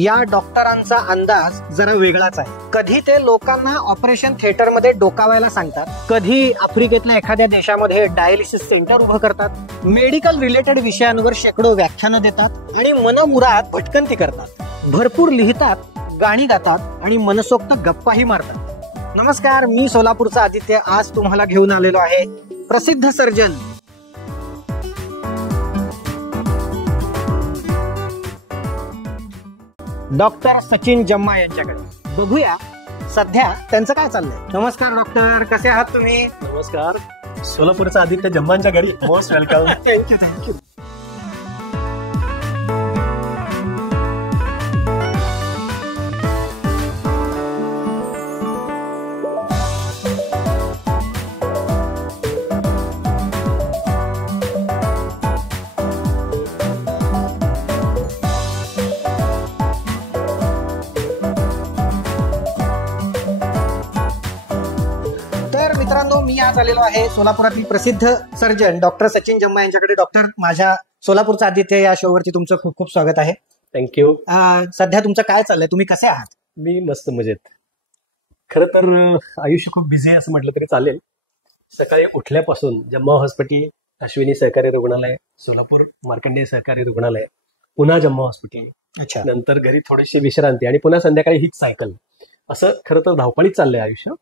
या डॉक्टरांचा अंदाज जरा वेगळाच आहे. कधी ते लोकांना ऑपरेशन थिएटरमध्ये डोकावायला सांगतात, कधी आफ्रिकेतल्या एखाद्या देशामध्ये डायलिसिस सेंटर उभं करतात, मेडिकल रिलेटेड विषयांवर शेकडो व्याख्यानं देतात आणि मनमुराद भटकंती करतात. भरपूर लिहितात, गाणी गातात आणि मनसोक्त गप्पाही मारतात. नमस्कार, मी सोलापूरचा आदित्य आज तुम्हाला घेऊन आलेलो आहे प्रसिद्ध सर्जन डॉक्टर सचिन जम्मा यांच्याकडे. बघूया सध्या त्यांचं काय चाललंय. नमस्कार डॉक्टर, कसे आहात तुम्ही? नमस्कार, सोलापूरचा आदित्य जम्मांच्या घरी. Most welcome. थँक्यू. मित्रांनो, मी आज आलेलो आहे सोलापुरातील प्रसिद्ध सर्जन डॉक्टर सचिन जम्मा यांच्याकडे. डॉक्टर, माझ्या सोलापूरचा आदित्य या शो वरती तुमचं खूप खूप स्वागत आहे. थँक्यू. सध्या तुमचं काय चाललंय, तुम्ही कसे आहात? मी मस्त मजेत. खरं तर आयुष्य खूप बिझी आहे असं म्हटलं तरी चालेल. सकाळी उठल्यापासून जम्मा हॉस्पिटल, अश्विनी सहकारी रुग्णालय, सोलापूर मार्कंडेय सहकारी रुग्णालय, पुन्हा जम्मा हॉस्पिटल, अच्छा, नंतर घरी थोडीशी विश्रांती आणि पुन्हा संध्याकाळी हीच सायकल. असं खरं तर धावपळीत चाललंय आयुष्य,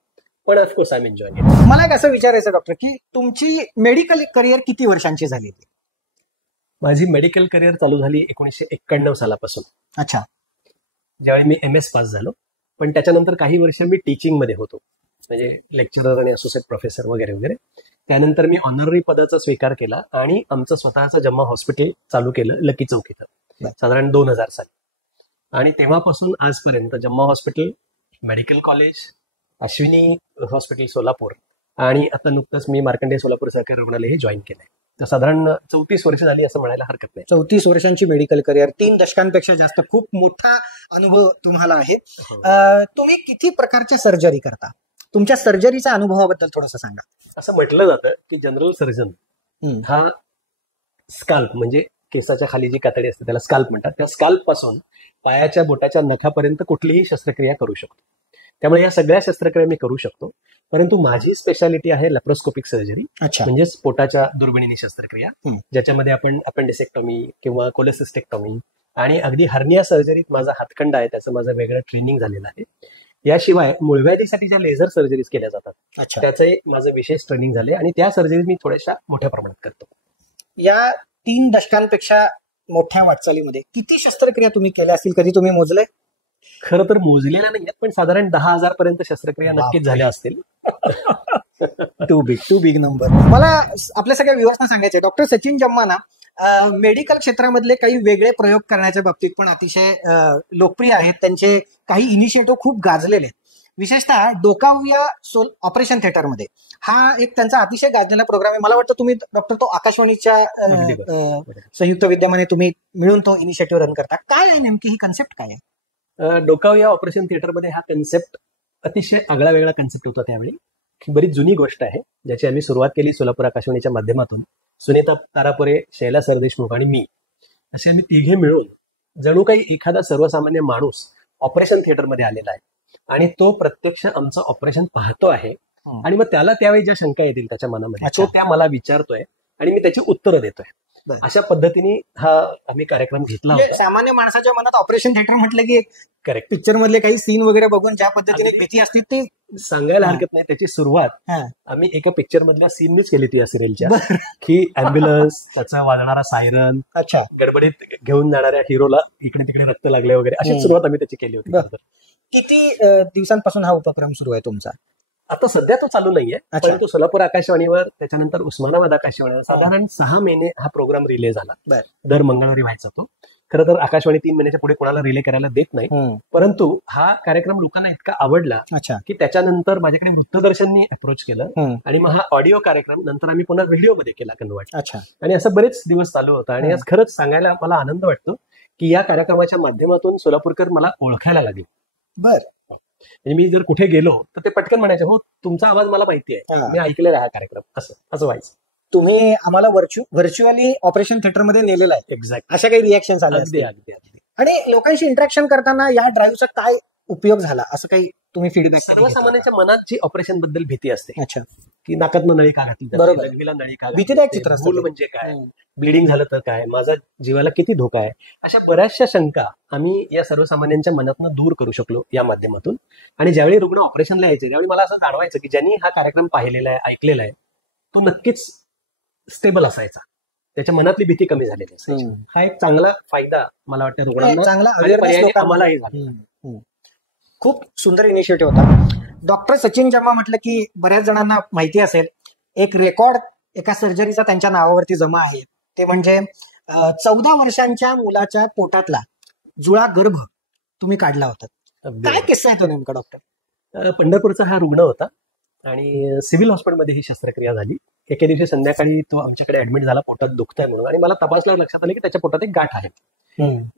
पण of course I am enjoying it. मला एक असं विचारायचं डॉक्टर, की तुमची मेडिकल करिअर किती वर्षांची झाली? माझी मेडिकल करिअर चालू झाली 1991 सालापासून. अच्छा. ज्यावेळी मी MS पास झालो, पण त्याच्यानंतर काही वर्ष मी टीचिंग मध्ये होतो, म्हणजे लेक्चरर आणि असोसिएट प्रोफेसर वगैरे वगैरे. त्यानंतर मी ऑनररी पदाचा स्वीकार केला आणि आमचं स्वतःचं जम्मा हॉस्पिटल चालू केलं लकी चौक इथं साधारण 2000 साली. आणि तेव्हापासून आजपर्यंत जम्मा hospital, medical college, Ashwini hospital Solapur आणि आता नुकतंच मी मार्कंडेय सोलापूर सहकारी रुग्णालय हे जॉईन केलंय. तर साधारण 34 वर्ष झाली असं म्हणायला हरकत नाही. 34 वर्षांची मेडिकल करिअर, 3 दशकांपेक्षा जास्त, खूप मोठा अनुभव तुम्हाला आहे. तुम्ही किती प्रकारच्या सर्जरी करता? तुमच्या सर्जरीच्या अनुभवाबद्दल थोडंसं सांगा. असं म्हटलं जातं की जनरल सर्जन हा स्काल्प म्हणजे केसाच्या खाली जी कातडी असते त्याला स्काल्प म्हणतात. त्या स्काल्प पासून पायाच्या बोटाच्या नखापर्यंत कुठलीही शस्त्रक्रिया करू शकतो. त्यामुळे या सगळ्या शस्त्रक्रिया मी करू शकतो, परंतु माझी स्पेशालिटी आहे लॅप्रोस्कोपिक सर्जरी, म्हणजेच पोटाच्या दुर्बिणीने शस्त्रक्रिया, ज्याच्यामध्ये आपण अपेंडिसेक्टॉमी किंवा कोलेसिस्टेक्टॉमी आणि अगदी हर्निया सर्जरीत माझा हातखंड आहे, त्याचं माझं वेगळं ट्रेनिंग झालेलं आहे. याशिवाय मूळव्याधीसाठी ज्या लेझर सर्जरीज केल्या जातात त्याचे माझं विशेष ट्रेनिंग झाले आणि त्या सर्जरीज मी थोड्याशा मोठ्या प्रमाणात करतो. या 3 दशकांपेक्षा मोठ्या वाटचालीमध्ये किती शस्त्रक्रिया तुम्ही केल्या असतील, कधी तुम्ही मोजले? खरं तर मोजलेल्या नाहीये, पण साधारण 10,000 पर्यंत शस्त्रक्रिया नक्कीच झाल्या असतील. Two big number. मला आपल्या सगळ्या व्ह्युअर्सना सांगायचंय, डॉक्टर सचिन जम्मा ना मेडिकल क्षेत्रामधले काही वेगळे प्रयोग करण्याच्या बाबतीत पण अतिशय लोकप्रिय आहेत. त्यांचे काही इनिशिएटिव्ह खूप गाजलेले आहेत. विशेषतः डोकावूया ऑपरेशन थिएटरमध्ये हा एक त्यांचा अतिशय गाजलेला प्रोग्राम आहे. मला वाटतं तुम्ही डॉक्टर तो आकाशवाणीच्या संयुक्त विद्यमाने तुम्ही मिळून तो इनिशिएटिव्ह रन करता. काय आहे नेमकी ही कन्सेप्ट, काय आहे? डोकावूया ऑपरेशन थिएटरमध्ये हा कन्सेप्ट अतिशय आगळा वेगळा कन्सेप्ट होता. त्यावेळी बरीच जुनी गोष्ट आहे, ज्याची आम्ही सुरुवात केली सोलापूर आकाशवाणीच्या माध्यमातून. सुनीता तारापुरे, शैला सरदेशमुख आणि मी असे आम्ही तिघे मिळून जणू काही एखादा सर्वसामान्य माणूस ऑपरेशन थिएटरमध्ये आलेला आहे आणि तो प्रत्यक्ष आमचं ऑपरेशन पाहतो आहे आणि मग त्याला त्यावेळी ज्या शंका येतील त्याच्या मनामध्ये तो त्या मला विचारतोय आणि मी त्याची उत्तरं देतोय. अशा पद्धतीने हा आम्ही कार्यक्रम घेतला होता. सामान्य माणसाच्या मनात ऑपरेशन थिएटर म्हटलं की करेक्ट पिक्चर मधले काही सीन वगैरे बघून ज्या पद्धतीने भीती असते ते सांगायला हरकत नाही. त्याची सुरुवात आम्ही एका पिक्चर मधल्या सीननीच केली होती या सिरियलच्या, की अँब्युलन्स, त्याचा वाजणारा सायरन, गडबडीत घेऊन जाणाऱ्या हिरोला इकडे तिकडे रक्त लागले वगैरे, अशी सुरुवात आम्ही त्याची केली होती. किती दिवसांपासून हा उपक्रम सुरू आहे तुमचा? आता सध्या तो चालू नाहीये, परंतु सोलापूर आकाशवाणीवर, त्याच्यानंतर उस्मानाबाद आकाशवाणीवर साधारण 6 महिने हा प्रोग्राम रिले झाला. दर मंगळवारी व्हायचा तो. खरं तर आकाशवाणी 3 महिन्याच्या पुढे कोणाला रिले करायला देत नाही, परंतु हा कार्यक्रम लोकांना इतका आवडला की त्याच्यानंतर माझ्याकडे वृत्तदर्शननी अप्रोच केलं आणि मग हा ऑडिओ कार्यक्रम नंतर आम्ही पुन्हा व्हिडिओमध्ये केला कन्वर्ट. आणि असं बरेच दिवस चालू होता आणि आज खरंच सांगायला मला आनंद वाटतो की या कार्यक्रमाच्या माध्यमातून सोलापूरकर मला ओळखायला लागले. म्हणजे मी जर कुठे गेलो तर ते पटकन म्हणायचे, हो तुमचा आवाज मला माहिती आहे, मी ऐकलेला हा कार्यक्रम, असं व्हायचं. तुम्ही आम्हाला व्हर्च्युअली ऑपरेशन थिएटरमध्ये नेलेला आहे. एक्झॅक्ट. अशा काही रिॲक्शन आल्या? अगदी. आणि लोकांशी इंटरॅक्शन करताना या ड्राईव्हचा काय उपयोग झाला असं काही तुम्ही फीडबॅक? सर्वसामान्यांच्या मनात जी ऑपरेशन बद्दल भीती असते, अच्छा, की नाकातनं नळी का घातली जाते, बरोबर. लघवीला नळी का भीतीदायक चित्र असतं भूल ते. म्हणजे काय, ब्लिडिंग झालं तर काय, माझा जीवाला किती धोका आहे, अशा बऱ्याचशा शंका आम्ही या सर्वसामान्यांच्या मनातनं दूर करू शकलो या माध्यमातून. आणि ज्यावेळी रुग्ण ऑपरेशनला यायचे त्यावेळी मला असं जाणवायचं की ज्यांनी हा कार्यक्रम पाहिलेला आहे, ऐकलेला आहे, तो नक्कीच स्टेबल असायचा, त्याच्या मनातली भीती कमी झालेली असायची. हा एक चांगला फायदा मला वाटतं रुग्णांना चांगला आणि awareness पर्यायाने लोकांना. आम्हालाही झाला. खूप सुंदर इनिशिएटिव्ह होता. डॉक्टर सचिन जम्मा म्हटलं की बऱ्याच जणांना माहिती असेल, एक रेकॉर्ड एका सर्जरीचा त्यांच्या नावावरती जमा आहे. ते म्हणजे 14 वर्षांच्या मुलाच्या पोटातला जुळा गर्भ तुम्ही काढला होता. काय किस्सा आहे तो नेमका डॉक्टर? पंढरपूरचा हा रुग्ण होता आणि सिव्हिल हॉस्पिटलमध्ये ही शस्त्रक्रिया झाली. एके दिवशी संध्याकाळी तो आमच्याकडे ऍडमिट झाला पोटात दुखतंय म्हणून, आणि मला तपासल्यावर लक्षात आलं की त्याच्या पोटात एक गाठ आहे.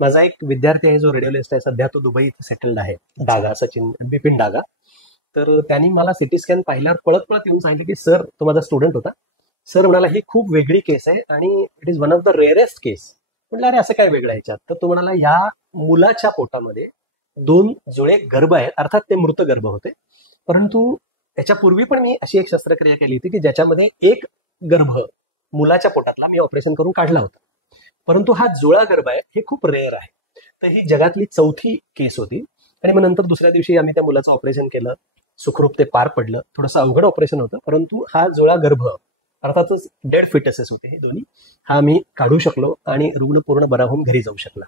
माझा एक विद्यार्थी आहे जो रेडिओलिस्ट आहे, सध्या तो दुबईत सेटल्ड आहे, डागा, सचिन बिपिन डागा. तर त्यांनी मला सिटी स्कॅन पाहिल्यावर पळत पळत येऊन सांगितलं की सर, तो माझा स्टुडंट होता, सर म्हणाला ही खूप वेगळी केस आहे आणि it is one of the rarest case. म्हटलं अरे असं काय वेगळं याच्यात? तर तो म्हणाला या मुलाच्या पोटामध्ये 2 जुळे गर्भ आहेत, अर्थात ते मृत गर्भ होते, परंतु त्याच्यापूर्वी पण मी अशी एक शस्त्रक्रिया केली होती की ज्याच्यामध्ये एक गर्भ मुलाच्या पोटातला मी ऑपरेशन करून काढला होता, परंतु हा जुळा गर्भ आहे हे खूप रेअर आहे. तर ही जगातली 4थी केस होती. आणि मग नंतर दुसऱ्या दिवशी आम्ही त्या मुलाचं ऑपरेशन केलं, सुखरूप ते पार पडलं. थोडंसं अवघड ऑपरेशन होतं, परंतु हा जुळा गर्भ, अर्थातच डेड फिटसेस होते हे दोन्ही, हा आम्ही काढू शकलो आणि रुग्ण पूर्ण बरा होऊन घरी जाऊ शकला.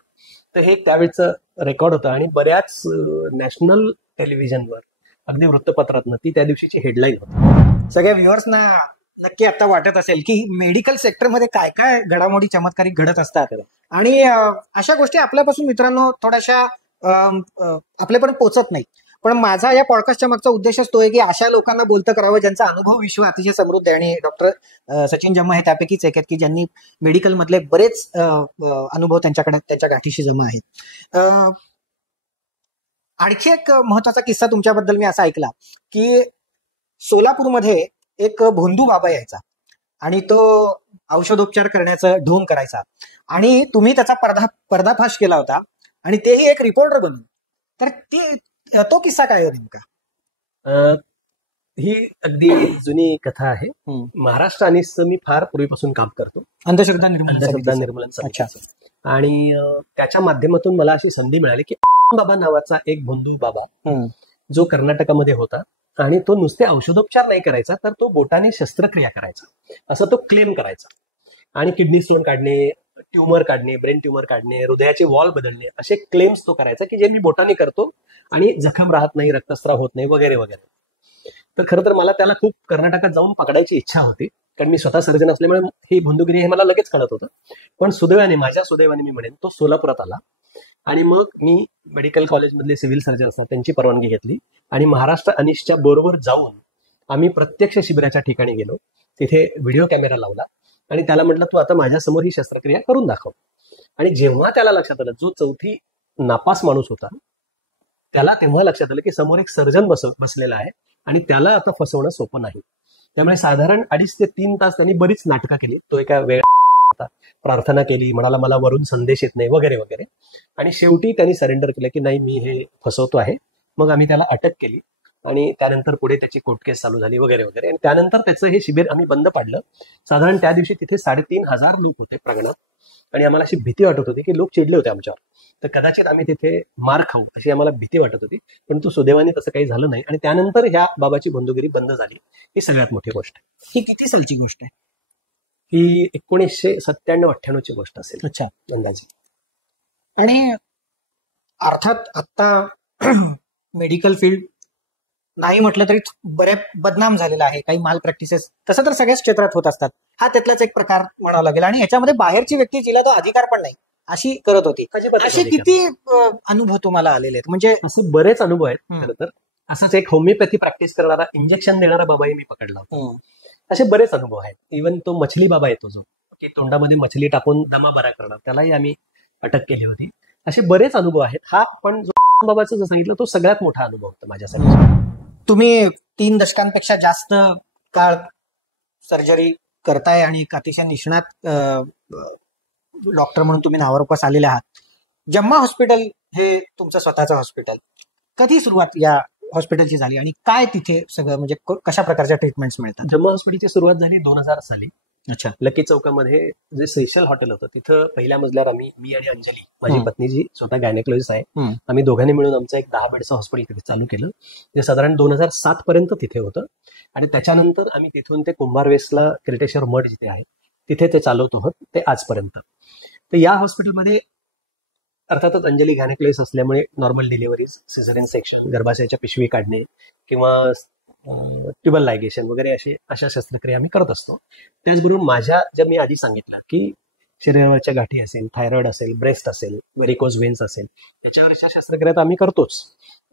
तर हे त्यावेळेचं रेकॉर्ड होतं आणि बऱ्याच नॅशनल टेलिव्हिजनवर, अगदी वृत्तपत्रातनं ती त्या दिवशीची हेडलाईन होती. सगळ्या व्ह्युअर्सना नक्की आता वाटत असेल की मेडिकल सेक्टरमध्ये काय काय घडामोडी चमत्कारिक घडत असतात, आणि अशा गोष्टी आपल्यापासून मित्रांनो थोड्याशा आपल्यापर्यंत पोहोचत नाही. पण माझा या पॉडकास्टच्या मागचा उद्देशच तो आहे की अशा लोकांना बोलतं करावं ज्यांचा अनुभव विश्व अतिशय समृद्ध आहे. आणि डॉक्टर सचिन जम्मा हे त्यापैकीच एक आहेत की ज्यांनी मेडिकल मधले बरेच अनुभव त्यांच्याकडे त्यांच्या गाठीशी जमा आहेत. आणखी एक महत्वाचा किस्सा तुमच्याबद्दल मी असा ऐकला की सोलापूरमध्ये एक भोंदू बाबा यायचा आणि तो औषधोपचार करण्याचं ढोंग करायचा, आणि तुम्ही त्याचा पर्दाफाश केला होता आणि तेही एक रिपोर्टर बनून. तर तो किस्सा काय आहे नेमका? ही अगदी जुनी कथा आहे. महाराष्ट्र अनिसचं मी फार पूर्वीपासून काम करतो, अंधश्रद्धा निर्मूलन समितीचं. आणि त्याच्या माध्यमातून मला अशी संधी मिळाली की बाबा नावाचा एक भोंदू बाबा जो कर्नाटकामध्ये होता, आणि तो नुसते औषधोपचार नाही करायचा, तर तो बोटाने शस्त्रक्रिया करायचा असं तो क्लेम करायचा. आणि किडनी स्टोन काढणे, ट्युमर काढणे, ब्रेन ट्युमर काढणे, हृदयाचे वॉल बदलणे, असे क्लेम्स तो करायचा की जे मी बोटाने करतो आणि जखम राहत नाही, रक्तस्राव होत नाही वगैरे वगैरे. तर खरं तर मला त्याला खूप कर्नाटकात जाऊन पकडायची इच्छा होती, कारण मी स्वतः सर्जन असल्यामुळे ही भोंदूगिरी हे मला लगेच कळत होतं. पण सुदैवाने, माझ्या सुदैवाने मी म्हणेन, तो सोलापुरात आला आणि मग मी मेडिकल कॉलेजमधले सिव्हिल सर्जन असतात त्यांची परवानगी घेतली आणि महाराष्ट्र अनिसच्या बरोबर जाऊन आम्ही प्रत्यक्ष शिबिराच्या ठिकाणी गेलो. तिथे व्हिडिओ कॅमेरा लावला आणि त्याला म्हटलं तू आता माझ्यासमोर ही शस्त्रक्रिया करून दाखव. आणि जेव्हा त्याला लक्षात आलं, जो 4थी नापास माणूस होता, त्याला तेव्हा लक्षात आलं की समोर एक सर्जन बसलेला आहे आणि त्याला आता फसवणं सोपं नाही. त्यामुळे साधारण 2.5 ते 3 तास त्यांनी बरीच नाटकं केली. तो एका वेळा प्रार्थना केली, म्हणाला मला वरून संदेश येत नाही वगैरे वगैरे, आणि शेवटी त्यांनी सरेंडर केलं की नाही, मी हे फसवतो आहे. मग आम्ही त्याला अटक केली आणि त्यानंतर पुढे त्याची कोर्ट केस चालू झाली वगैरे वगैरे. आणि त्यानंतर त्याचं हे शिबिर आम्ही बंद पाडलं. साधारण त्या दिवशी तिथे 3,500 लोक होते प्रगणात, आणि आम्हाला अशी भीती वाटत होती की लोक चिडले होते आमच्यावर, तर कदाचित आम्ही तिथे मार खाऊ अशी आम्हाला भीती वाटत होती. परंतु सुदैवाने तसं काही झालं नाही आणि त्यानंतर ह्या बाबाची बंदुगिरी बंद झाली. ही सगळ्यात मोठी गोष्ट आहे. ही किती सालची गोष्ट आहे? ही 1997-98 ची गोष्ट असेल. अच्छा, अंदाजे. आणि अर्थात आता मेडिकल फील्ड नाही म्हटलं तरी बऱ्या बदनाम झालेला आहे. काही माल प्रॅक्टिसेस तसं तर सगळ्याच क्षेत्रात होत असतात, हा त्यातलाच एक प्रकार म्हणावा लागेल. आणि याच्यामध्ये बाहेरची व्यक्ती जिला तो अधिकार पण नाही अशी करत होती. असे किती अनुभव तुम्हाला आलेले आहेत? म्हणजे असे बरेच अनुभव आहेत. खरं तर असंच एक होमिओपॅथी प्रॅक्टिस करणारा, इंजेक्शन देणारा बाबाही मी पकडला होता. असे बरेच अनुभव आहेत. इव्हन तो मछली बाबा येतो जो की तोंडामध्ये मछली टाकून दमा बरा करणार, त्यालाही आम्ही अटक केली होती. असे बरेच अनुभव आहेत. हा पण जो बाबाचं जसं सांगितलं तो सगळ्यात मोठा अनुभव होता माझ्यासाठी. तुम्ही 3 दशकांपेक्षा जास्त काळ सर्जरी करताय आणि अतिशय निष्णात डॉक्टर म्हणून तुम्ही नावारूपास आलेले आहात. जम्मा हॉस्पिटल हे तुमचं स्वतःचं हॉस्पिटल, कधी सुरुवात या हॉस्पिटलची झाली आणि काय तिथे सगळं म्हणजे कशा प्रकारच्या ट्रीटमेंट्स मिळतात? जम्मा हॉस्पिटलची सुरुवात झाली 2000 साली. अच्छा. लकी चौकामध्ये जे सेशल हॉटेल होतं तिथं पहिल्या मजल्यावर मी आणि अंजली, माझी पत्नी जी स्वतः गायनेकोलॉजिस्ट आहे, आम्ही दोघांनी मिळून आमचं एक 10 बेडचं हॉस्पिटल तिथे चालू केलं. जे साधारण 2007 पर्यंत तिथे होतं. आणि त्याच्यानंतर आम्ही तिथून ते कुंभार वेस्टला क्रिटेश्वर मठ जिथे आहे तिथे ते चालवत आहोत ते आजपर्यंत. तर या हॉस्पिटलमध्ये अर्थातच अंजली गायनेकोलॉजिस्ट असल्यामुळे नॉर्मल डिलिव्हरीज, सिझेरियन सेक्शन, गर्भाशयाच्या पिशवी काढणे किंवा ट्युबल लायगेशन वगैरे अशा शस्त्रक्रिया आम्ही करत असतो. त्याचबरोबर माझ्या ज्या मी आधी सांगितलं की शरीरावरच्या गाठी असेल, थायरॉइड असेल, ब्रेस्ट असेल, व्हेरिकोज वेन्स असेल, त्याच्यावरच्या शस्त्रक्रिया तर आम्ही करतोच.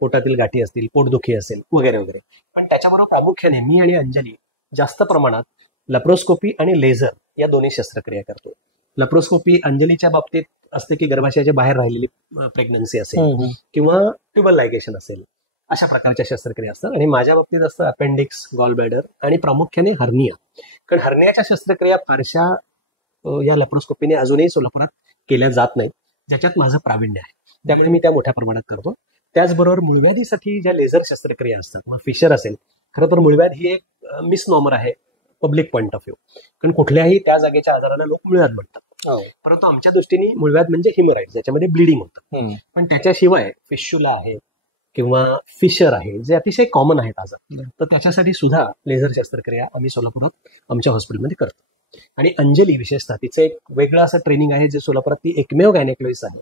पोटातील गाठी असतील, पोटदुखी असेल वगैरे वगैरे. पण त्याच्याबरोबर प्रामुख्याने मी आणि अंजली जास्त प्रमाणात लॅप्रोस्कोपी आणि लेझर या दोन्ही शस्त्रक्रिया करतो. लॅप्रोस्कोपी अंजलीच्या बाबतीत असते की गर्भाशयाच्या बाहेर राहिलेली प्रेग्नन्सी असेल किंवा ट्युबल लायगेशन असेल, अशा प्रकारच्या शस्त्रक्रिया असतात. आणि माझ्या बाबतीत असतं अपेंडिक्स, गॉल ब्लॅडर आणि प्रामुख्याने हर्निया. कारण हर्नियाच्या शस्त्रक्रिया फारशा या लॅप्रोस्कोपीने अजूनही सोलापुरात केल्या जात नाहीत, ज्याच्यात माझं प्रावीण्य आहे. त्यामुळे मी त्या मोठ्या प्रमाणात करतो. त्याचबरोबर मुळव्याधीसाठी ज्या लेझर शस्त्रक्रिया असतात, मग फिशर असेल, खरं तर मुळव्याध ही एक मिसनॉमर आहे पब्लिक पॉईंट ऑफ व्ह्यू. कारण कुठल्याही त्या जागेच्या आजाराला लोक मुळव्याध म्हणतात. परंतु आमच्या दृष्टीने मुळव्याध म्हणजे हिमोराईड, ज्याच्यामध्ये ब्लिडिंग होतं. पण त्याच्याशिवाय फिशुला आहे किंवा फिशर आहे, जे अतिशय कॉमन आहेत आजार, तर त्याच्यासाठी सुद्धा लेझर शस्त्रक्रिया आम्ही सोलापुरात आमच्या हॉस्पिटलमध्ये करतो. आणि अंजली विशेषतः तिचं एक वेगळं असं ट्रेनिंग आहे, जे सोलापुरात ती एकमेव गायनेकोलॉजिस्ट आहे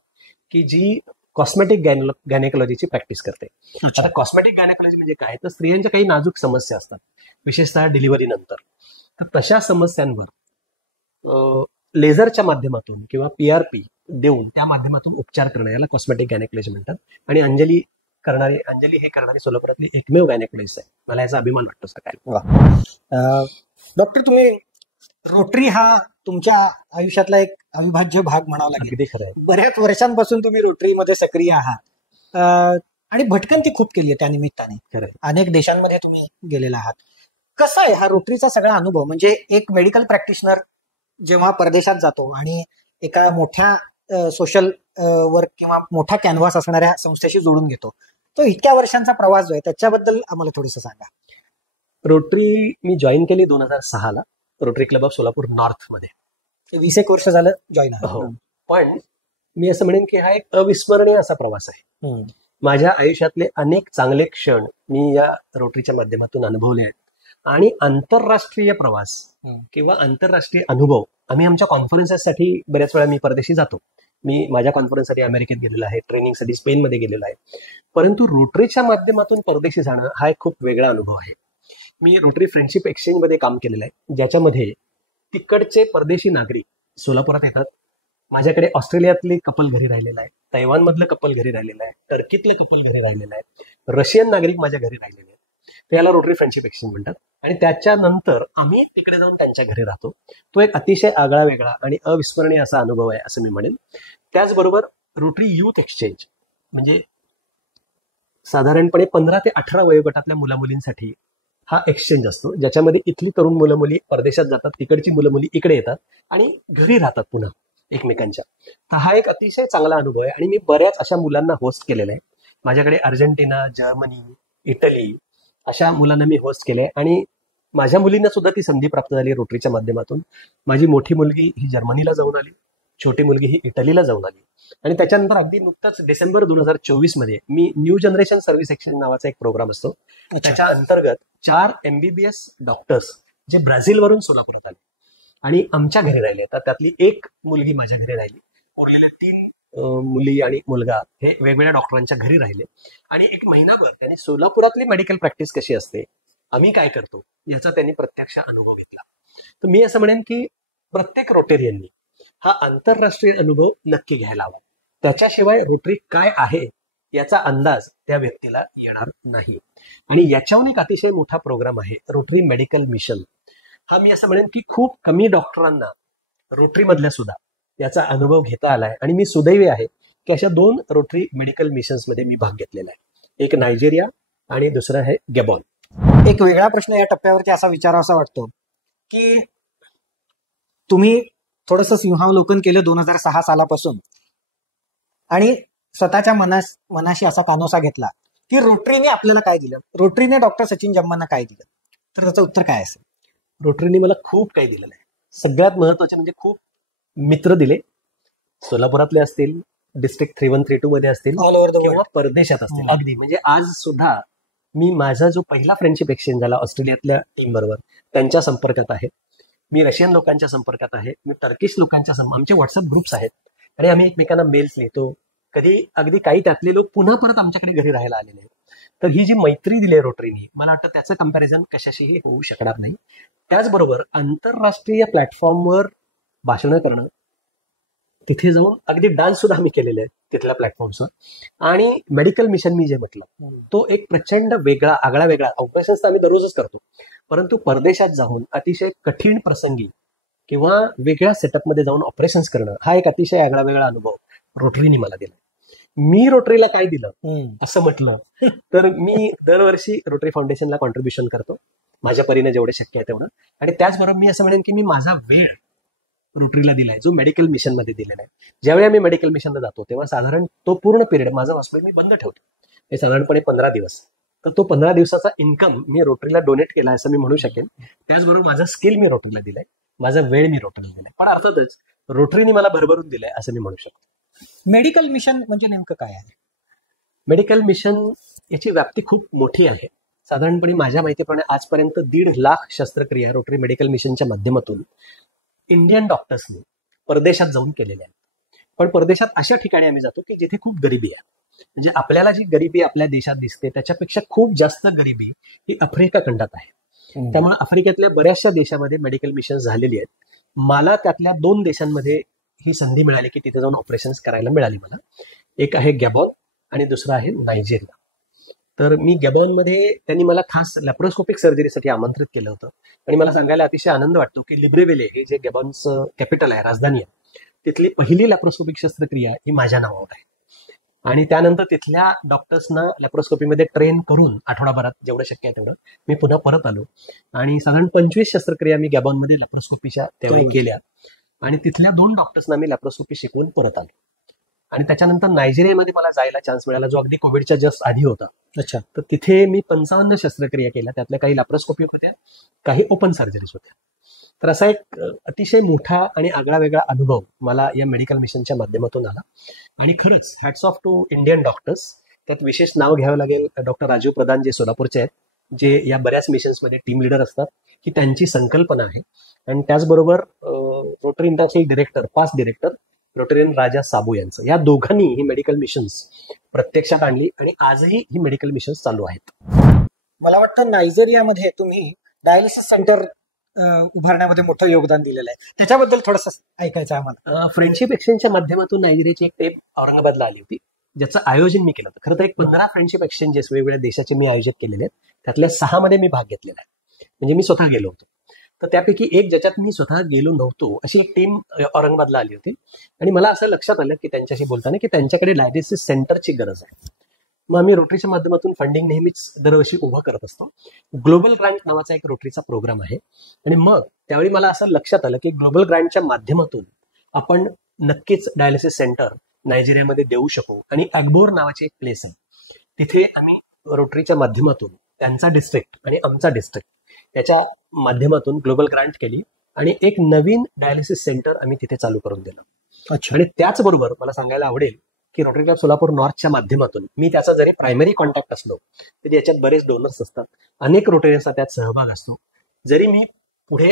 की जी कॉस्मेटिक गायनेकोलॉजीची प्रॅक्टिस करते. आता कॉस्मेटिक गायनेकोलॉजी म्हणजे काय, तर स्त्रियांच्या काही नाजूक समस्या असतात, विशेषतः डिलिव्हरी नंतर. तर तशा समस्यांवर लेझरच्या माध्यमातून किंवा PRP देऊन त्या माध्यमातून उपचार करणं याला कॉस्मेटिक गायनेकोलॉजी म्हणतात. आणि अंजली हे करणारी सोलापुरातली एकमेव गायनेकोलॉजिस्ट आहे. मला याचा अभिमान वाटतो सकाळी. डॉक्टर, तुम्ही रोटरी हा तुमच्या आयुष्यातला एक अविभाज्य भाग म्हणावा लागेल. अगदी खरं आहे. बऱ्याच वर्षांपासून तुम्ही रोटरीमध्ये सक्रिय आहात आणि भटकंती खूप केली आहे त्या निमित्ताने. अनेक देशांमध्ये तुम्ही गेलेला आहात. कसा आहे हा रोटरीचा सगळा अनुभव? म्हणजे एक मेडिकल प्रॅक्टिशनर जेव्हा परदेशात जातो आणि एका मोठ्या सोशल वर्क किंवा मोठा कॅनव्हास असणाऱ्या संस्थेशी जोडून घेतो, तो इतक्या वर्षांचा प्रवास जो आहे त्याच्याबद्दल आम्हाला थोडंसं सांगा. रोटरी मी जॉईन केली 2006 ला, rotary club of Solapur north मध्ये. 20 वर्ष झालं जॉईन हो. पण मी असं म्हणेन की हा एक अविस्मरणीय असा प्रवास आहे. माझ्या आयुष्यातले अनेक चांगले क्षण मी या रोटरीच्या माध्यमातून अनुभवले आहेत. आणि आंतरराष्ट्रीय प्रवास किंवा आंतरराष्ट्रीय अनुभव आम्ही आमच्या कॉन्फरन्सेससाठी बऱ्याच वेळा मी परदेशी जातो. मी माझ्या कॉन्फरन्ससाठी अमेरिकेत गेलेला आहे, ट्रेनिंगसाठी स्पेनमध्ये गेलेला आहे. परंतु रोटरीच्या माध्यमातून परदेशी जाणं हा एक खूप वेगळा अनुभव आहे. मी रोटरी फ्रेंडशिप एक्सचेंजमध्ये काम केलेलं आहे, ज्याच्यामध्ये तिकडचे परदेशी नागरिक सोलापुरात येतात. माझ्याकडे ऑस्ट्रेलियातले कपल घरी राहिलेलं आहे, तैवानमधलं कपल घरी राहिलेलं आहे, टर्कीतलं कपल घरी राहिलेलं आहे, रशियन नागरिक माझ्या घरी राहिलेले आहेत. याला रोटरी फ्रेंडशिप एक्सचेंज म्हणतात. आणि त्याच्यानंतर आम्ही तिकडे जाऊन त्यांच्या घरी राहतो. तो एक अतिशय आगळा वेगळा आणि अविस्मरणीय असा अनुभव आहे असं मी म्हणेन. त्याचबरोबर रोटरी युथ एक्सचेंज म्हणजे साधारणपणे 15 ते 18 वयोगटातल्या मुलामुलींसाठी हा एक्सचेंज असतो, ज्याच्यामध्ये इथली तरुण मुलं मुली परदेशात जातात, तिकडची मुलं मुली इकडे येतात आणि घरी राहतात पुन्हा एकमेकांच्या. तर हा एक अतिशय चांगला अनुभव आहे. आणि मी बऱ्याच अशा मुलांना होस्ट केलेला आहे. माझ्याकडे अर्जेंटिना, जर्मनी, इटली अशा मुलांना मी होस्ट केले. आणि माझ्या मुलींना सुद्धा ती संधी प्राप्त झाली रोटरीच्या माध्यमातून. माझी मोठी मुलगी ही जर्मनीला जाऊन आली, छोटी मुलगी ही इटलीला जाऊन आली. आणि त्याच्यानंतर अगदी नुकताच डिसेंबर 2024 मध्ये मी न्यू जनरेशन सर्व्हिस एक्सचेंज नावाचा एक प्रोग्राम असतो, त्याच्या अंतर्गत 4 MBBS डॉक्टर्स जे ब्राझीलवरून सोलापुरात आले आणि आमच्या घरी राहिले. तर त्यातली एक मुलगी माझ्या घरी राहिली. उरलेले 3 मुली आणि मुलगा हे वेगवेगळ्या डॉक्टरांच्या घरी राहिले. आणि एक महिनाभर त्यांनी सोलापुरातली मेडिकल प्रॅक्टिस कशी असते, आम्ही काय करतो, याचा त्यांनी प्रत्यक्ष अनुभव घेतला. तर मी असं म्हणेन की प्रत्येक रोटेरियननी हा आंतरराष्ट्रीय अनुभव नक्की घ्यायला हवा. त्याच्याशिवाय रोटरी काय आहे याचा अंदाज त्या व्यक्तीला येणार नाही. आणि याच्याहून एक अतिशय मोठा प्रोग्राम आहे रोटरी मेडिकल मिशन. हा मी असं म्हणेन की खूप कमी डॉक्टरांना रोटरी मधल्या सुद्धा याचा अनुभव घेता आलाय. आणि मी सुदैवी आहे की अशा 2 रोटरी मेडिकल मिशन्स मध्ये मी भाग घेतलेला आहे. एक नायजेरिया आणि दुसरं आहे गॅबॉन. एक वेगळा प्रश्न या टप्प्यावरती असा विचारावा वाटतो की तुम्ही थोडंसं सिंहावलोकन केलं 2006 सालापासून. आणि स्वतःच्या मनाशी असा कानोसा घेतला की रोटरीने आपल्याला काय दिलं, रोटरीने डॉक्टर सचिन जम्मांना काय दिलं, तर त्याचं उत्तर काय असेल? रोटरीने मला खूप काही दिलेलं आहे. सगळ्यात महत्वाचे म्हणजे खूप मित्र दिले. सोलापुरातले असतील, डिस्ट्रिक्ट 3132 मध्ये असतील, ऑल ओव्हर द वर्ल्ड, किंवा परदेशात असतील. अगदी म्हणजे आज सुद्धा मी माझा जो पहिला फ्रेंडशिप एक्सचेंज झाला ऑस्ट्रेलियातल्या टीम बरोबर, त्यांच्या संपर्कात आहे. मी रशियन लोकांच्या संपर्कात आहे. मी टर्किश लोकांच्या आमचे व्हॉट्सअप ग्रुप्स आहेत आणि आम्ही एकमेकांना मेल्स लिहितो. कधी अगदी काही त्यातले लोक पुन्हा परत आमच्याकडे घरी राहायला आलेले आहेत. तर ही जी मैत्री दिली आहे रोटरीनी, मला वाटतं त्याचं कंपॅरिझन कशाशीही होऊ शकणार नाही. त्याचबरोबर आंतरराष्ट्रीय प्लॅटफॉर्मवर भाषणं करणं, तिथे जाऊन अगदी डान्स सुद्धा आम्ही केलेले आहेत तिथल्या प्लॅटफॉर्मवर, आणि मेडिकल मिशन मी जे म्हटलं तो एक प्रचंड वेगळा आगळा वेगळा ऑपरेशन्स तर आम्ही दररोजच करतो, परंतु परदेशात जाऊन अतिशय कठीण प्रसंगी किंवा वेगळ्या सेटअपमध्ये जाऊन ऑपरेशन्स करणं, हा एक अतिशय आगळा वेगळा अनुभव रोटरीने मला दिला. मी रोटरीला काय दिलं असं म्हटलं तर मी दरवर्षी रोटरी फाउंडेशनला कॉन्ट्रीब्युशन करतो माझ्या परीने जेवढे शक्य आहे तेवढं. आणि त्याचबरोबर मी असं म्हणेन की मी माझा वेळ रोटरीला दिलाय, जो मेडिकल मिशन मध्ये दिलेला आहे. ज्यावेळी आम्ही मेडिकल मिशनला जातो तेव्हा साधारण तो पूर्ण पिरियड माझं हॉस्पिटल मी बंद ठेवतो, हे साधारणपणे 15 दिवस. तर तो 15 दिवसाचा इन्कम मी रोटरीला डोनेट केला असं मी म्हणू शकेन. त्याचबरोबर माझं स्किल मी रोटरीला दिलंय, माझा वेळ मी रोटरीला दिलाय, पण अर्थातच रोटरीने मला भरभरून दिलंय असं मी म्हणू शकतो. मेडिकल मिशन म्हणजे नेमकं काय आहे? मेडिकल मिशन याची व्याप्ती खूप मोठी आहे. साधारणपणे माझ्या माहितीप्रमाणे आजपर्यंत 1.5 लाख शस्त्रक्रिया रोटरी मेडिकल मिशनच्या माध्यमातून इंडियन डॉक्टर्सनी परदेशात जाऊन केलेल्या आहेत. पण परदेशात अशा ठिकाणी आम्ही जातो की जिथे खूप गरिबी आहे. म्हणजे आपल्याला जी गरिबी आपल्या देशात दिसते त्याच्यापेक्षा खूप जास्त गरिबी ही आफ्रिका खंडात आहे. त्यामुळे आफ्रिकेतल्या बऱ्याचशा देशामध्ये मेडिकल मिशन झालेली आहेत. मला त्यातल्या 2 देशांमध्ये ही संधी मिळाली की तिथे जाऊन ऑपरेशन्स करायला मिळाली मला. एक आहे गॅबॉन आणि दुसरं आहे नायजेरिया. तर मी गॅबॉनमध्ये त्यांनी मला खास लॅप्रोस्कोपिक सर्जरीसाठी आमंत्रित केलं होतं आणि मला सांगायला अतिशय आनंद वाटतो की लिब्रेवेले हे जे गॅबॉनचं कॅपिटल आहे, राजधानी आहे, तिथली पहिली लॅप्रोस्कोपिक शस्त्रक्रिया ही माझ्या नावावर आहे. आणि त्यानंतर तिथल्या डॉक्टर्सना लॅप्रोस्कोपीमध्ये ट्रेन करून आठवडाभरात जेवढं शक्य आहे तेवढं मी पुन्हा परत आलो आणि साधारण 25 शस्त्रक्रिया मी गॅबॉनमध्ये लॅप्रोस्कोपीच्या त्यावेळी केल्या आणि तिथल्या 2 डॉक्टर्सना मी लॅप्रोस्कोपी शिकवून परत आलो. आणि त्याच्यानंतर नायजेरियामध्ये मला जायला चान्स मिळाला, जो अगदी कोविडच्या जस्ट आधी होता. अच्छा. तर तिथे मी 55 शस्त्रक्रिया केल्या, त्यातल्या काही लॅप्रोस्कोपी होत्या, काही ओपन सर्जरीज होत्या. तर असा एक अतिशय मोठा आणि आगळा वेगळा अनुभव मला या मेडिकल मिशनच्या माध्यमातून आला. आणि खरंच hats off to Indian doctors. त्यात विशेष नाव घ्यावं लागेल डॉक्टर राजीव प्रधान, जे सोलापूरचे आहेत, जे या बऱ्याच मिशन्समध्ये टीम लीडर असतात. ही त्यांची संकल्पना आहे. आणि त्याचबरोबर Rotary International director, past director Rotarian Raja Sabu यांचं, या दोघांनी ही मेडिकल मिशन्स प्रत्यक्षात आणली आणि आजही ही मेडिकल मिशन्स चालू आहेत. मला वाटतं नायजेरियामध्ये तुम्ही डायलिसिस सेंटर उभारण्यामध्ये मोठं योगदान दिलेलं आहे, त्याच्याबद्दल थोडंसं ऐकायचं आम्हाला. फ्रेंडशिप एक्सचेंजच्या माध्यमातून नायजेरियाची एक टेप औरंगाबादला आली होती, ज्याचं आयोजन मी केलं होतं. खरं तर एक 15 फ्रेंडशिप एक्सचेंजेस वेगवेगळ्या देशाचे मी आयोजित केलेले आहेत. त्यातल्या 6 मध्ये मी भाग घेतलेला आहे, म्हणजे मी स्वतः गेलो होतो. तर त्यापैकी एक ज्याच्यात मी स्वतः गेलो नव्हतो अशी एक टीम औरंगाबादला आली होती. आणि मला असं लक्षात आलं की त्यांच्याशी बोलताना की त्यांच्याकडे डायलिसिस सेंटरची गरज आहे. मग आम्ही रोटरीच्या माध्यमातून फंडिंग नेहमीच दरवर्षी उभं करत असतो. ग्लोबल ग्रँट नावाचा एक रोटरीचा प्रोग्राम आहे. आणि मग त्यावेळी मला असं लक्षात आलं की ग्लोबल ग्रँटच्या माध्यमातून आपण नक्कीच डायलिसिस सेंटर नायजेरियामध्ये देऊ शकू. आणि अग्बोर नावाची एक प्लेस आहे, तिथे आम्ही रोटरीच्या माध्यमातून त्यांचा डिस्ट्रिक्ट आणि आमचा डिस्ट्रिक्ट याच्या माध्यमातून ग्लोबल ग्रँट केली आणि एक नवीन डायलिसिस सेंटर आम्ही तिथे चालू करून दिलं. अच्छा. आणि त्याचबरोबर मला सांगायला आवडेल की रोटरी क्लब सोलापूर नॉर्थच्या माध्यमातून मी त्याचा जरी प्रायमरी कॉन्टॅक्ट असलो तरी याच्यात बरेच डोनर्स असतात, अनेक रोटरीयन्सचा त्यात सहभाग असतो. जरी मी पुढे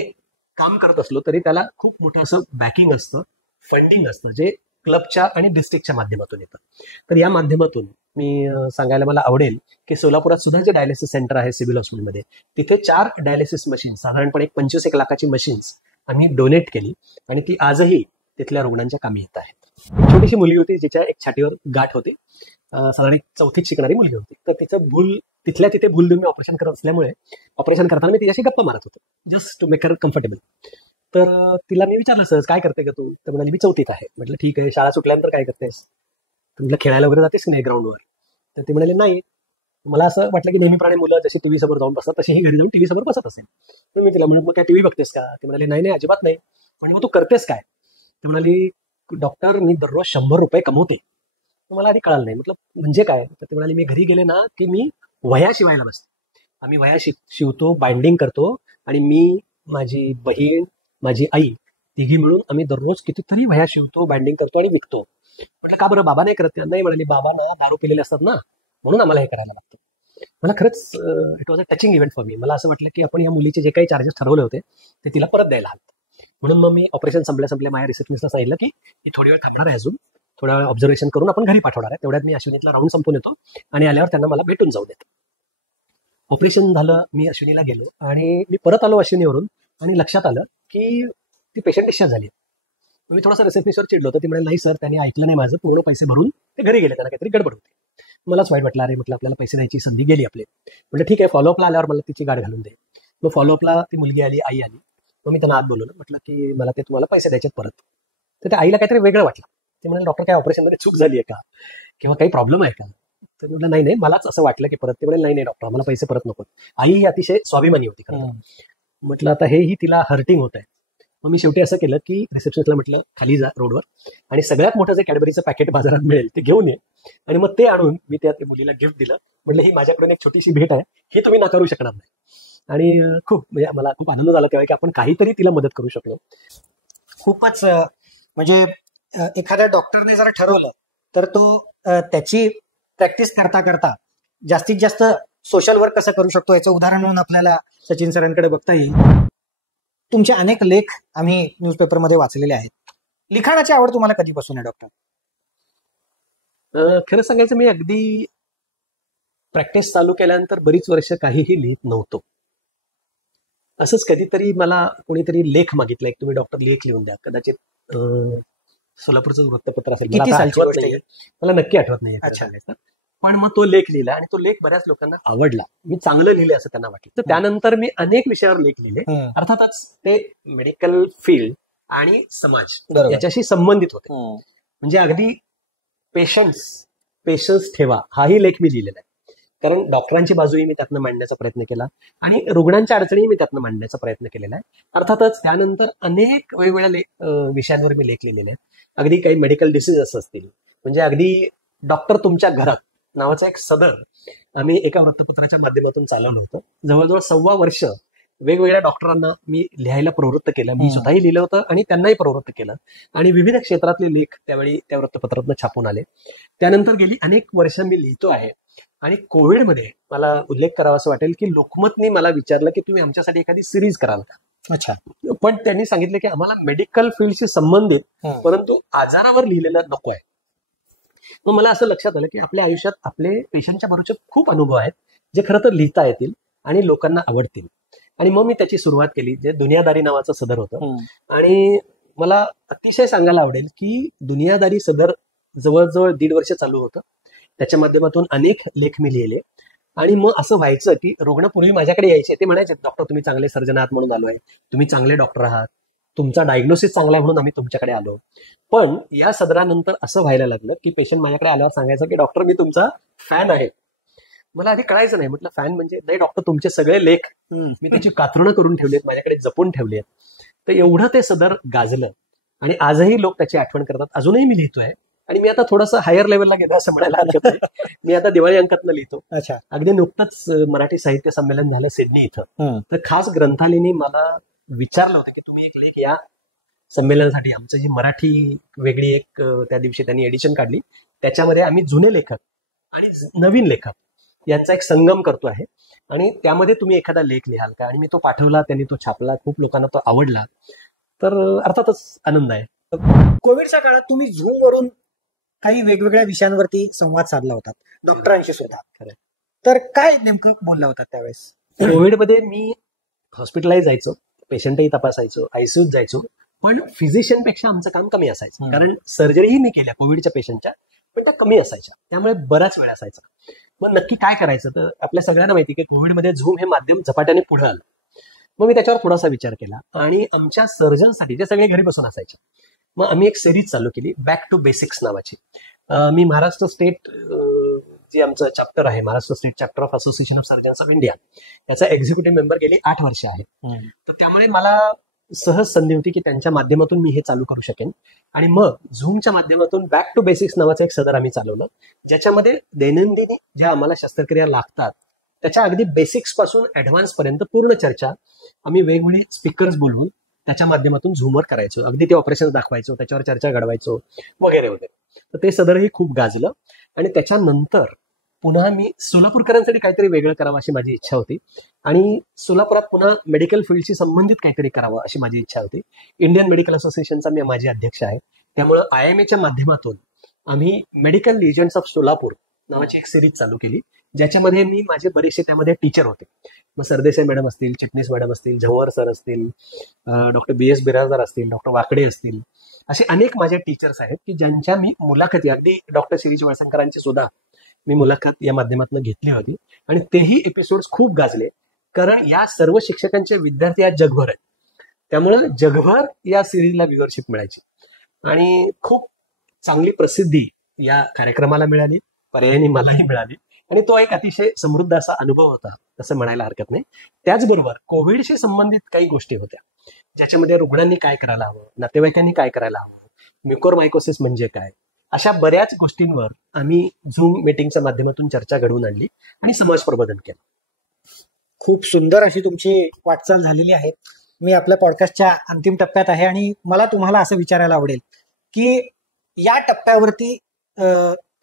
काम करत असलो तरी त्याला खूप मोठं असं बॅकिंग असतं, फंडिंग असतं, जे क्लबच्या आणि डिस्ट्रिक्टच्या माध्यमातून येतं. तर या माध्यमातून मी सांगायला मला आवडेल की सोलापुरात सुद्धा जे डायलिसिस सेंटर आहे सिव्हिल हॉस्पिटलमध्ये, तिथे 4 डायलिसिस मशीन, साधारणपणे 25 लाखाची मशीन्स आम्ही डोनेट केली आणि ती आजही तिथल्या रुग्णांच्या कामी येत आहेत. एक छोटीशी मुलगी होती जिच्या एक छातीवर गाठ होती, साधारण 4थीत शिकणारी मुलगी होती. तर तिचं तिथल्या तिथे भूल देऊन मी ऑपरेशन करत असल्यामुळे ऑपरेशन करताना मी तिच्याशी गप्पा मारत होतो, just to make her comfortable. तर तिला मी विचारलं, सहज काय करते का तू? तर म्हणाली मी 4थीत आहे. म्हटलं ठीक आहे, शाळा सुटल्यानंतर काय करतेस? तर म्हटलं खेळायला वगैरे जातेस की नाही ग्राउंडवर? तर ते म्हणाले नाही. मला असं वाटलं की नेहमीप्रमाणे मुलं जशी टीव्ही समोर जाऊन बसतात तशी ही घरी जाऊन टीव्ही समोर बसत असेल. तर मी तिला म्हणून मग काय टीव्ही बघतेस का? ते म्हणाले नाही नाही अजिबात नाही. म्हणजे मग तू करतेस काय? ते म्हणाली डॉक्टर मी दररोज 100 रुपये कमवते मला आधी कळालं नाही. म्हटलं म्हणजे काय? तर ते म्हणाले, मी घरी गेले ना की मी वह्या शिवायला बसतो. आम्ही वह्या शिवतो, बाइंडिंग करतो, आणि मी, माझी बहीण, माझी आई तिघी मिळून आम्ही दररोज कितीतरी वह्या शिवतो, बाइंडिंग करतो आणि विकतो. म्हटलं का बरं, बाबा नाही करत? नाही म्हणाले, बाबा ना दारू पिलेले असतात ना, म्हणून आम्हाला हे करायला लागतं. मला खरंच it was a touching event for me. मला असं वाटलं की आपण या मुलीचे जे काही चार्जेस ठरवले होते ते तिला परत द्यायला हवं. म्हणून मग मी ऑपरेशन संपल्या माझ्या रिसेप्शनिस्टला सांगितलं की मी थोडी वेळ थांबणार आहे, अजून थोडा वेळ ऑब्झर्वेशन करून आपण घरी पाठवणार आहे. तेवढ्यात मी अश्विनीतला राऊंड संपून येतो आणि आल्यावर त्यांना मला भेटून जाऊ देतो. ऑपरेशन झालं, मी अश्विनीला गेलो आणि मी परत आलो अश्विनीवरून, आणि लक्षात आलं की ती पेशंट डिस्चार्ज झाली. मी थोडासा रिसेप्शनिस्टवर चिडलो होतो. ती म्हणाले, नाही सर, त्यांनी ऐकलं नाही माझं, पूर्ण पैसे भरून ते घरी गेले, त्यांना काहीतरी गडबड होती. मलाच वाईट वाटलं. अरे म्हटलं, आपल्याला पैसे द्यायची संधी गेली आपली. म्हटलं ठीक आहे, फॉलोअपला आल्यावर मला तिची गाठ घालून दे. मग फॉलोअपला ती मुलगी आली, आई आली. मग मी त्यांना आत बोलवलं, म्हटलं की मला ते तुम्हाला पैसे द्यायचे परत. तर त्या आईला काहीतरी वेगळं वाटलं. ते म्हणाले, डॉक्टर, काय ऑपरेशनमध्ये चूक झाली आहे का, किंवा काही प्रॉब्लेम आहे का? तर म्हटलं नाही, मलाच असं वाटलं की परत. ते म्हणाले, नाही डॉक्टर, मला पैसे परत नको. आई ही अतिशय स्वाभिमानी होती खरं. म्हटलं आता हेही तिला हर्टिंग होत आहे. मग मी शेवटी असं केलं की रिसेप्शनिस्टला म्हटलं, खाली जा रोडवर, आणि सगळ्यात मोठं जे कॅडबरीचं पॅकेट बाजारात मिळेल ते घेऊन ये, आणि मग ते आणून मी त्या मुलीला गिफ्ट दिलं. म्हटलं, ही माझ्याकडून एक छोटीशी भेट आहे, ही तुम्ही नाकारू शकणार नाही. आणि खूप, म्हणजे मला खूप आनंद झाला तेव्हा की आपण काहीतरी तिला मदत करू शकलो. खूपच म्हणजे एखाद्या डॉक्टरने जर ठरवलं तर तो त्याची प्रॅक्टिस करता करता जास्तीत जास्त सोशल वर्क कसं करू शकतो याचं उदाहरण म्हणून आपल्याला सचिन सरांकडे बघता येईल. तुमचे अनेक लेख आम्ही न्यूजपेपरमध्ये वाचलेले आहेत. लिखाणाची आवड तुम्हाला कधीपासून आहे डॉक्टर? खरं सांगायचं, मी अगदी प्रॅक्टिस चालू केल्यानंतर बरीच वर्ष काहीही लिहित नव्हतो. असंच कधीतरी मला कोणीतरी लेख मागितला, एक तुम्ही डॉक्टर लेख लिहून द्या. कदाचित सोलापूरचं वृत्तपत्र असेल, किती सालची गोष्ट आहे? मला नक्की आठवत नाही. अच्छा. पण मग तो लेख लिहिला आणि तो लेख बऱ्याच लोकांना आवडला. मी चांगलं लिहिले असं त्यांना वाटलं. तर त्यानंतर मी अनेक विषयावर लेख लिहिले. अर्थातच ते मेडिकल फील्ड आणि समाज याच्याशी संबंधित होते. म्हणजे अगदी पेशन्स ठेवा हाही लेख मी लिहिलेला आहे. कारण डॉक्टरांची बाजूही मी त्यातनं मांडण्याचा प्रयत्न केला आणि रुग्णांच्या अडचणी मी त्यातनं मांडण्याचा प्रयत्न केलेला आहे. अर्थातच त्यानंतर अनेक वेगवेगळ्या विषयांवर मी लेख लिहिलेले आहेत. अगदी काही मेडिकल डिसीजेस असतील, म्हणजे अगदी डॉक्टर तुमच्या घरात नावाचं एक सदर आम्ही एका वृत्तपत्राच्या माध्यमातून चालवलं होतं. जवळजवळ 1.25 वर्ष वेगवेगळ्या डॉक्टरांना मी लिहायला प्रवृत्त केलं. मी स्वतःही लिहिलं होतं आणि त्यांनाही प्रवृत्त केलं, आणि विविध क्षेत्रातले लेख त्यावेळी त्या वृत्तपत्रातून छापून आले. त्यानंतर गेली अनेक वर्ष मी लिहितो आहे. आणि कोविडमध्ये मला उल्लेख करावा असं वाटेल की लोकमतनी मला विचारलं की तुम्ही आमच्यासाठी एखादी सिरीज कराल का. अच्छा. पण त्यांनी सांगितलं की आम्हाला मेडिकल फील्डशी संबंधित परंतु आजारावर लिहिलेलं नको आहे. मग मला असं लक्षात आलं की आपल्या आयुष्यात आपले पेशंटच्या बरोबरचे खूप अनुभव आहेत जे खरं तर लिहिता येतील आणि लोकांना आवडतील. आणि मग मी त्याची सुरुवात केली, जे दुनियादारी नावाचं सदर होतं. आणि मला अतिशय सांगायला आवडेल की दुनियादारी सदर जवळजवळ 1.5 वर्ष चालू होतं. त्याच्या माध्यमातून अनेक लेख मी लिहिले. आणि मग असं व्हायचं की रुग्ण पूर्वी माझ्याकडे यायचे, ते म्हणायचे, डॉक्टर तुम्ही चांगले सर्जन आहात म्हणून आलोय, तुम्ही चांगले डॉक्टर आहात, तुमचा डायग्नोसिस चांगला आहे म्हणून आम्ही तुमच्याकडे आलो. पण या सदरानंतर असं व्हायला लागलं की पेशंट माझ्याकडे आल्यावर सांगायचं की डॉक्टर मी तुमचा फॅन आहे. मला आधी कळायचं नाही. म्हटलं फॅन म्हणजे? नाही डॉक्टर, तुमचे सगळे लेख मी त्याची कात्रणं करून ठेवली आहेत, माझ्याकडे जपून ठेवली आहेत. तर एवढं ते सदर गाजलं आणि आजही लोक त्याची आठवण करतात. अजूनही मी लिहितोय आणि मी आता थोडंसं हायर लेवलला गेलो असं म्हणायला हरकत नाही. मी आता दिवाळी अंकातनं लिहितो. अच्छा. अगदी नुकतंच मराठी साहित्य संमेलन झालं सिडनी इथं. तर खास ग्रंथालयाने मला विचारलं होतं की तुम्ही एक लेख या संमेलनासाठी, आमचं जी मराठी वेगळी एक त्या दिवशी त्यांनी एडिशन काढली, त्याच्यामध्ये आम्ही जुने लेखक आणि नवीन लेखक याचा एक संगम करतो आहे आणि त्यामध्ये तुम्ही एखादा लेख लिहाल का. आणि मी तो पाठवला, त्यांनी तो छापला, खूप लोकांना तो आवडला. तर अर्थातच आनंद आहे. कोविडच्या काळात तुम्ही झूम वरून काही वेगवेगळ्या विषयांवरती संवाद साधला होता, डॉक्टरांशी सुद्धा. खरं तर काय नेमकं बोलला होता त्यावेळेस? कोविडमध्ये मी हॉस्पिटललाही जायचो, पेशंटही तपासायचो, आयसीयूत जायचो, पण फिजिशियन पेक्षा आमचं काम कमी असायचं. कारण सर्जरीही मी केल्या कोविडच्या पेशंटच्या, पण त्या कमी असायच्या, त्यामुळे बराच वेळ असायचा. मग नक्की काय करायचं, तर आपल्या सगळ्यांना माहिती की कोविडमध्ये झूम हे माध्यम झपाट्याने पुढे आलं. मग मी त्याच्यावर थोडासा विचार केला आणि आमच्या सर्जनसाठी, जे सगळे घरी बसून असायचे, मग आम्ही एक सिरीज चालू केली, बॅक टू बेसिक्स नावाची. मी महाराष्ट्र स्टेट जे आमचं चॅप्टर आहे, Maharashtra state chapter of association of surgeons of India, याचा एक्झिक्युटिव्ह मेंबर गेली 8 वर्ष आहे. तर त्यामुळे मला सहज संधी होती की त्यांच्या माध्यमातून मी हे चालू करू शकेन. आणि मग झूमच्या माध्यमातून बॅक टू बेसिक्स नावाचं एक सदर आम्ही चालवलं, ज्याच्यामध्ये दैनंदिन ज्या आम्हाला शस्त्रक्रिया लागतात त्याच्या अगदी बेसिक्स पासून ऍडव्हान्स पर्यंत पूर्ण चर्चा आम्ही वेगवेगळे स्पीकर्स बोलवून त्याच्या माध्यमातून झूमवर करायचो. अगदी ते ऑपरेशन दाखवायचो, त्याच्यावर चर्चा घडवायचो वगैरे वगैरे. तर ते सदरही खूप गाजलं. आणि त्याच्यानंतर पुन्हा मी सोलापूरकरांसाठी काहीतरी वेगळं करावं अशी माझी इच्छा होती आणि सोलापुरात पुन्हा मेडिकल फील्डशी संबंधित काहीतरी करावं अशी माझी इच्छा होती. इंडियन मेडिकल असोसिएशनचा मी माझी अध्यक्ष आहे. त्यामुळे IMAच्या माध्यमातून आम्ही मेडिकल लिजंड्स ऑफ सोलापूर नावाची एक सिरीज चालू केली, ज्याच्यामध्ये मी माझे बरेचसे त्यामध्ये टीचर होते. मग सरदेसाई मॅडम असतील, चिटणीस मॅडम असतील, झंवर सर असतील, डॉक्टर BS बिराजदार असतील, डॉक्टर वाकडे असतील, असे अनेक माझे टीचर्स आहेत की ज्यांच्या मी मुलाखती, अगदी डॉक्टर शिरीष वळसंकरांची सुद्धा मी मुलाखत या माध्यमातून घेतली होती. आणि तेही एपिसोड्स खूप गाजले, कारण या सर्व शिक्षकांचे विद्यार्थी आज जगभर आहेत. त्यामुळे जगभर या सिरीजला व्ह्युअरशिप मिळायची आणि खूप चांगली प्रसिद्धी या कार्यक्रमाला मिळाली, पर्यायाने मलाही मिळाली. आणि तो एक अतिशय समृद्ध असा अनुभव होता असं म्हणायला हरकत नाही. त्याचबरोबर कोविडशी संबंधित काही गोष्टी होत्या, ज्याच्यामध्ये रुग्णांनी काय करायला हवं, नातेवाईकांनी काय करायला हवं, म्युकोरमायकोसिस म्हणजे काय, अशा बऱ्याच गोष्टींवर आम्ही झूम मीटिंगच्या माध्यमातून चर्चा घडवून आणली आणि समाज प्रबोधन केलं. खूप सुंदर अशी तुमची वाटचाल झालेली आहे. मी आपल्या पॉडकास्टच्या अंतिम टप्प्यात आहे आणि मला तुम्हाला असं विचारायला आवडेल की या टप्प्यावरती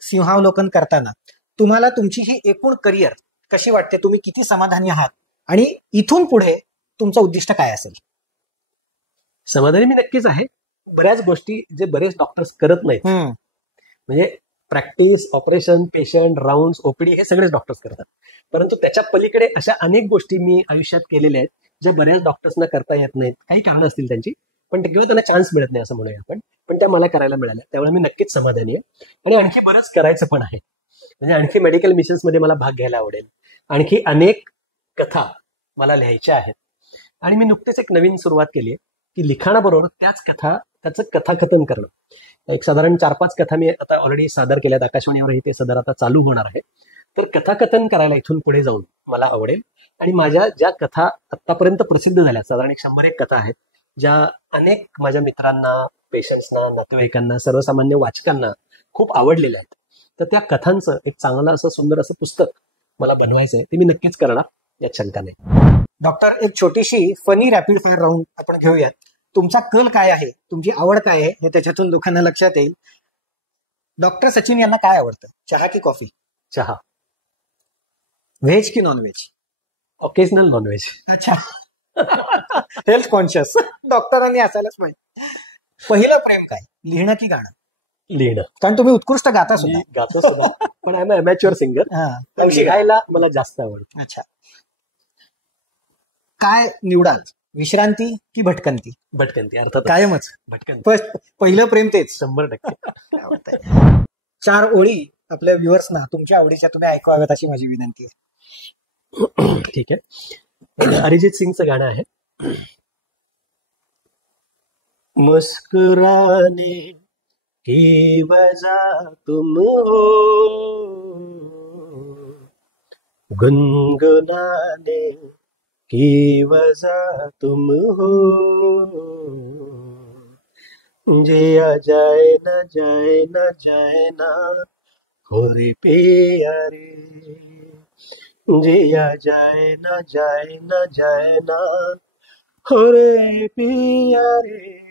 सिंहावलोकन करताना तुम्हाला तुमची ही एकूण करिअर कशी वाटते, तुम्ही किती समाधानी आहात आणि इथून पुढे तुमचं उद्दिष्ट काय असेल? समाधानी मी नक्कीच आहे. बऱ्याच गोष्टी जे बरेच डॉक्टर्स करत नाहीत, म्हणजे practice, operation, patient, rounds, OPD हे सगळेच डॉक्टर्स करतात. परंतु त्याच्या पलीकडे अशा अनेक गोष्टी मी आयुष्यात केलेल्या आहेत ज्या बऱ्याच डॉक्टर्सना करता येत नाहीत. काही कारणं असतील त्यांची, पण किंवा त्यांना चान्स मिळत नाही असं म्हणूया आपण, पण त्या मला करायला मिळाल्या. त्यामुळे मी नक्कीच समाधानी आहे. आणि आणखी बरंच करायचं पण आहे. म्हणजे आणखी मेडिकल मिशन्स मध्ये मला भाग घ्यायला आवडेल. आणखी अनेक कथा मला लिहायच्या आहेत. आणि मी नुकतेच एक नवीन सुरुवात केली आहे की लिखाणाबरोबर त्याचं कथाकथन करणं. एक साधारण 4-5 कथा मी आता ऑलरेडी सादर केल्यात आकाशवाणीवरही, ते सदर आता चालू होणार आहे. तर कथाकथन करायला इथून पुढे जाऊन मला आवडेल. आणि माझ्या ज्या कथा आतापर्यंत प्रसिद्ध झाल्या, साधारण 100-1 कथा आहेत, ज्या अनेक माझ्या मित्रांना, पेशंट्सना, नातेवाईकांना, सर्वसामान्य वाचकांना खूप आवडलेल्या आहेत. तर त्या कथांचं एक चांगलं असं सुंदर असं पुस्तक मला बनवायचं आहे. ते मी नक्कीच करणार, यात शंका नाही. डॉक्टर, एक छोटीशी फनी रॅपिड फायर राऊंड आपण घेऊयात. तुमचा कल काय आहे, तुमची आवड काय आहे, हे त्याच्यातून लोकांना लक्षात येईल. डॉक्टर सचिन यांना काय आवडतं, चहा की कॉफी? चहा. व्हेज की नॉन व्हेज? Occasional non veg. अच्छा. हेल्थ कॉन्शियस डॉक्टरांनी असायलाच पाहिजे. पहिलं प्रेम काय, लिहिणं की गाणं? लिहिणं. कारण तुम्ही उत्कृष्ट गाता सुद्धा. गातो सुद्धा, पण आय एम अमॅच्युअर सिंगर. लिहायला मला जास्त आवडतं. अच्छा. काय निवडाल, विश्रांती की भटकंती? भटकंती, अर्थात कायमच भटकंती. पहिलं प्रेम तेच. 100%. 4 ओळी आपल्या व्ह्युअर्सना तुमच्या आवडीच्या तुम्ही ऐकवाव्यात अशी माझी विनंती आहे. ठीक आहे. अरिजित सिंगचं गाणं आहे. मुस्कुराने की वजह तुम हो, गुनगुनाने की वजह तुम हो, जिया जाए न जाए ना हो रे प्यारे, जिया जाए न जाए ना हो रे प्यारे,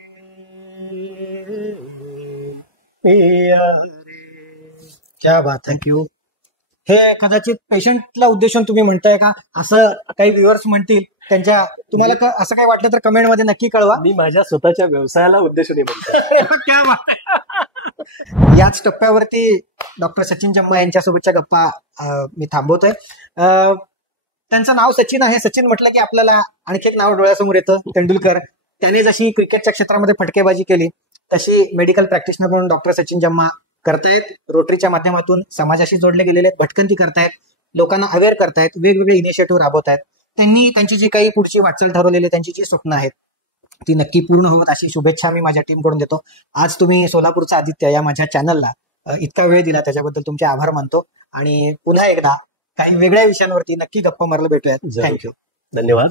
क्या बात है. क्यू. हे कदाचित पेशंटला उद्देशून तुम्ही म्हणताय का, असं काही व्ह्युअर्स म्हणतील त्यांच्या, तुम्हाला असं काही वाटलं तर कमेंटमध्ये नक्की कळवा. मी माझ्या स्वतःच्या व्यवसायाला उद्देशून म्हणतो. क्या बात है. याच टप्प्यावरती डॉक्टर सचिन जम्मा यांच्यासोबतच्या गप्पा मी थांबवतोय. त्यांचं नाव सचिन आहे. सचिन म्हटलं की आपल्याला आणखी एक नाव डोळ्यासमोर येतं, तेंडुलकर. त्याने जशी क्रिकेटच्या क्षेत्रामध्ये फटकेबाजी केली, तशी मेडिकल प्रॅक्टिशनर म्हणून डॉक्टर सचिन जम्मा करतायत. रोटरीच्या माध्यमातून समाजाशी जोडले गेलेले आहेत, भटकंती करतायत, लोकांना अवेअर करतायत, वेगवेगळे इनिशिएटिव्ह राबवतायत. त्यांनी त्यांची जी काही पुढची वाटचाल ठरवलेली, त्यांची जी स्वप्न आहेत ती नक्की पूर्ण होत अशी शुभेच्छा मी माझ्या टीमकडून देतो. आज तुम्ही सोलापूरचा आदित्य या माझ्या चॅनलला इतका वेळ दिला, त्याच्याबद्दल तुमचे आभार मानतो. आणि पुन्हा एकदा काही वेगळ्या विषयांवरती नक्की गप्पा मारायला भेटूयात. थँक्यू. धन्यवाद.